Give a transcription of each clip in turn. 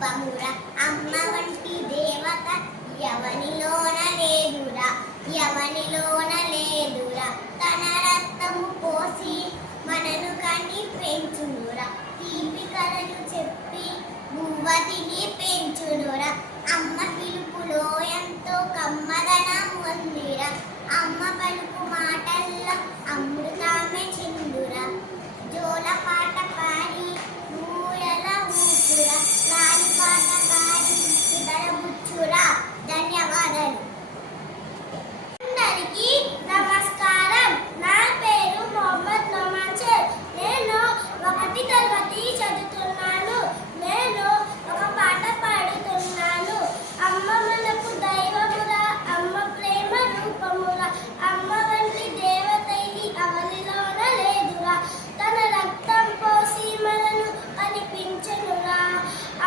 రూపమురా అమ్మ వంటి దేవత ఎవనిలోన లేదురా ఎవనిలోన లేదురా తన రక్తము పోసి మనను కని పెంచునురా తీపి కథలు చెప్పి భూవతిని పెంచునురా అమ్మ పిలుపులో ఎంతో కమ్మదనం ఉందిరా అమ్మ పలుకు మాటల్లో అమృతమే చిందురా జోల పాట పాడి ఊయల ఊపురా లాలి పాట పాడి ఇతర బుచ్చురా. ధన్యవాదాలు. అందరికీ నమస్కారం. నా పేరు మొహమ్మద్ నోమాన్ షేర్. నేను 1వ తరగతి చదువుతున్నాను. నేను ఒక పాట పాడుతున్నాను. అమ్మ మనకు దైవమురా అమ్మ ప్రేమ రూపమురా అమ్మ వంటి దేవత అవనిలోన లేదురా తన రక్తం పోసి మనను కనిపించెనురా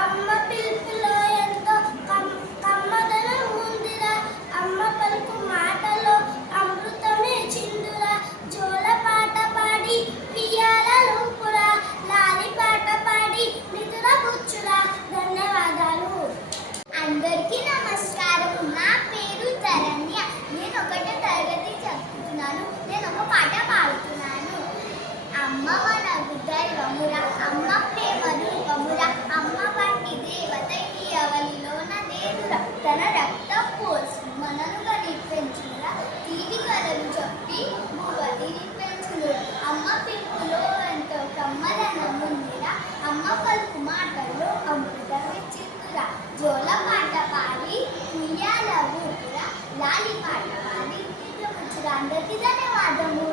అమ్మ పిలుపులో ఎంతో కమ్మదనం ఉందిరా అమ్మ పలుకు మాటలో అమృతమే చిందురా జోల పాట పాడి పియాల రూపురా లాలి పాట పాడి నితుల బుచ్చురా. ధన్యవాదాలు. అందరికీ నమస్కారం. నా పేరు శరణ్య. నేను 1వ తరగతి చదువుతున్నాను. నేను ఒక పాట పాడుతున్నాను. అమ్మ మనకు దైవమురా అమ్మ ప్రేమ రూపమురా అమ్మ వంటి దేవత ఎవరిలోన లేదురా తన రక్తం పోసి మనను కని పెంచునురా తీపి కథలు చెప్పి భూవతిని పెంచునురా అమ్మ పిలుపులో ఎంతో కమ్మదనం ఉందిరా అమ్మ పలుకు మాటల్లో అమృతమిచ్చిందిరా జోల పాట పాడి ఉయ్యాల ఊపురా లాలి పాట పాడి నిద్రపుచ్చురా. అందరికీ ధన్యవాదము.